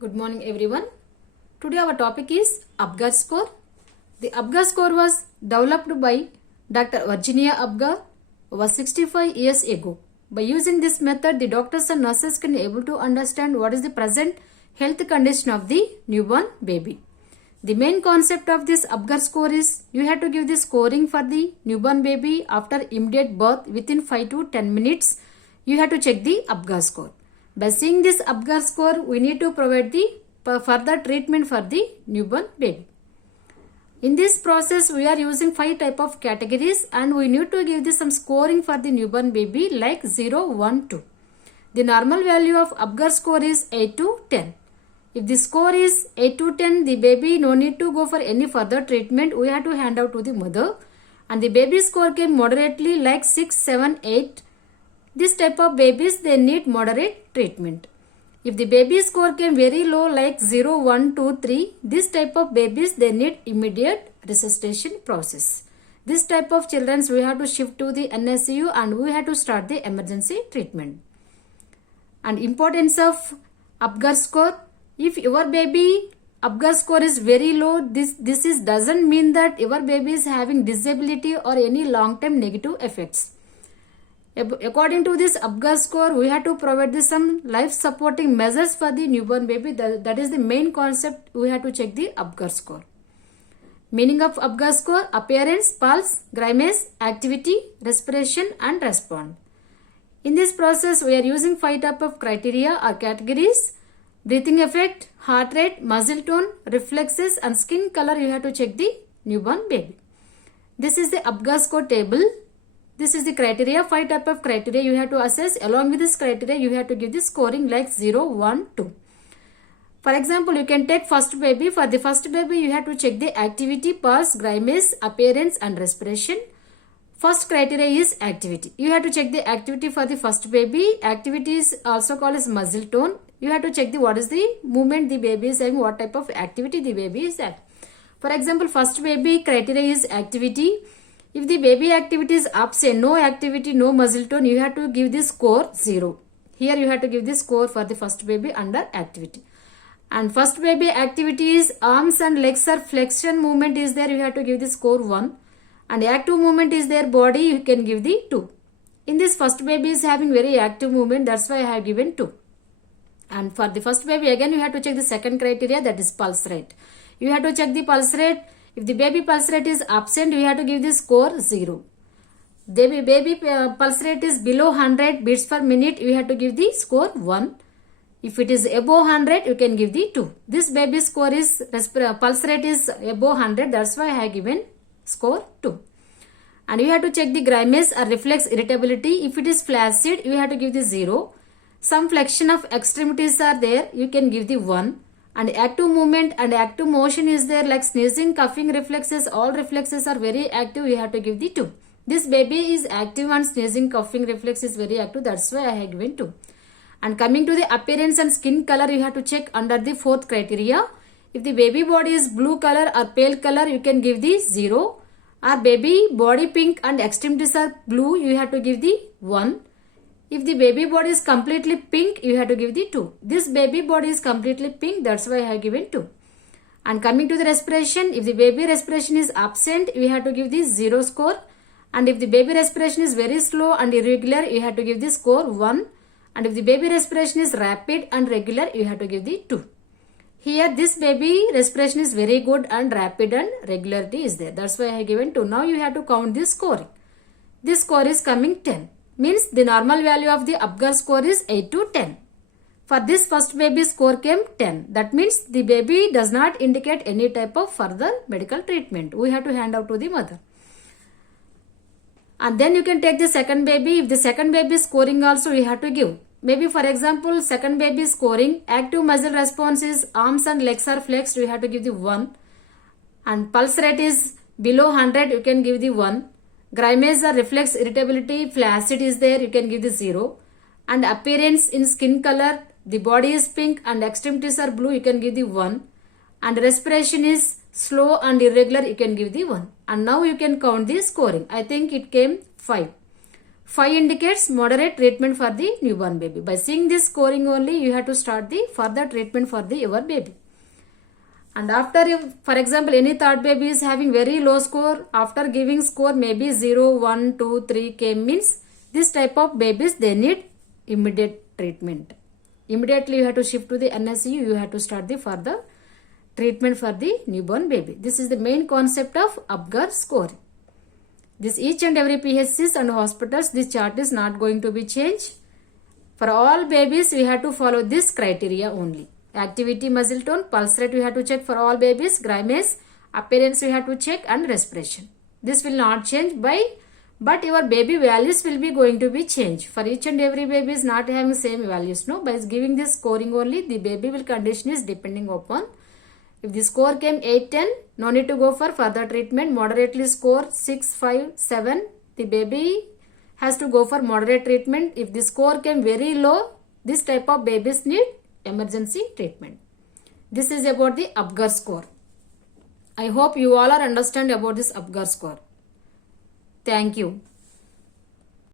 Good morning everyone. Today our topic is Apgar score. The Apgar score was developed by Dr. Virginia Apgar over 65 years ago. By using this method, the doctors and nurses can able to understand what is the present health condition of the newborn baby. The main concept of this Apgar score is you have to give the scoring for the newborn baby after immediate birth within 5 to 10 minutes. You have to check the Apgar score. By seeing this Apgar score, we need to provide the further treatment for the newborn baby. In this process, we are using 5 type of categories and we need to give this some scoring for the newborn baby like 0, 1, 2. The normal value of Apgar score is 8 to 10. If the score is 8 to 10, the baby no need to go for any further treatment. We have to hand out to the mother. And the baby score came moderately like 6, 7, 8. This type of babies, they need moderate treatment. If the baby score came very low like 0, 1, 2, 3, this type of babies, they need immediate resuscitation process. This type of children, we have to shift to the NICU and we have to start the emergency treatment. And importance of Apgar score. If your baby Apgar score is very low, this doesn't mean that your baby is having disability or any long-term negative effects. According to this Apgar score, we have to provide some life supporting measures for the newborn baby. That is the main concept. We have to check the Apgar score. Meaning of Apgar score: appearance, pulse, grimace, activity, respiration and respond. In this process, we are using 5 type of criteria or categories: breathing effect, heart rate, muscle tone, reflexes and skin color. You have to check the newborn baby. This is the Apgar score table. This is the criteria, 5 type of criteria you have to assess. Along with this criteria, you have to give the scoring like 0, 1, 2. For example, you can take first baby. For the first baby, you have to check the activity, pulse, grimace, appearance and respiration. First criteria is activity. You have to check the activity for the first baby. Activity is also called as muscle tone. You have to check the what is the movement the baby is having, what type of activity the baby is having. For example, first baby criteria is activity. If the baby activity is absent, no activity, no muscle tone, you have to give the score 0. Here you have to give the score for the first baby under activity. And first baby activity is arms and legs are flexion movement is there, you have to give the score 1. And active movement is there, body, you can give the 2. In this first baby is having very active movement, that's why I have given 2. And for the first baby, again you have to check the second criteria, that is pulse rate. You have to check the pulse rate. If the baby pulse rate is absent, you have to give the score 0. The baby pulse rate is below 100 beats per minute, you have to give the score 1. If it is above 100, you can give the 2. This baby score is, pulse rate is above 100, that's why I have given score 2. And you have to check the grimace or reflex irritability. If it is flaccid, you have to give the 0. Some flexion of extremities are there, you can give the 1. And active movement and active motion is there like sneezing, coughing reflexes, all reflexes are very active, you have to give the 2. This baby is active and sneezing, coughing reflex is very active, that's why I have given 2. And coming to the appearance and skin color, you have to check under the 4th criteria. If the baby body is blue color or pale color, you can give the 0. Or baby body pink and extremities are blue, you have to give the 1. If the baby body is completely pink, you have to give the 2. This baby body is completely pink, that's why I have given 2. And coming to the respiration, if the baby respiration is absent, you have to give the 0 score. And if the baby respiration is very slow and irregular, you have to give the score 1. And if the baby respiration is rapid and regular, you have to give the 2. Here this baby respiration is very good and rapid and regularity is there. That's why I have given 2. Now you have to count this scoring. This score is coming 10. Means the normal value of the Apgar score is 8 to 10. For this first baby score came 10. That means the baby does not indicate any type of further medical treatment. We have to hand out to the mother. And then you can take the second baby. If the second baby scoring also you have to give. Maybe for example, second baby scoring, active muscle responses, arms and legs are flexed, you have to give the 1. And pulse rate is below 100, you can give the 1. Grimace or reflex irritability, flaccid is there, you can give the 0. And appearance in skin color, the body is pink and extremities are blue, you can give the 1. And respiration is slow and irregular, you can give the 1. And now you can count the scoring. I think it came 5. 5 indicates moderate treatment for the newborn baby. By seeing this scoring only, you have to start the further treatment for your baby. And after, if, for example, any third baby is having very low score, after giving score maybe 0, 1, 2, 3 came, means this type of babies, they need immediate treatment. Immediately you have to shift to the NICU, you have to start the further treatment for the newborn baby. This is the main concept of Apgar score. This each and every PHCs and hospitals, this chart is not going to be changed. For all babies, we have to follow this criteria only. Activity, muscle tone, pulse rate we have to check for all babies, grimace, appearance we have to check, and respiration. This will not change but your baby values will be going to be changed. For each and every baby is not having same values. No, by giving this scoring only, the baby will condition is depending upon. If the score came 8, 10, no need to go for further treatment. Moderately score 6, 5, 7, the baby has to go for moderate treatment. If the score came very low, this type of babies need emergency treatment. This is about the Apgar score. I hope you all are understand about this Apgar score. Thank you.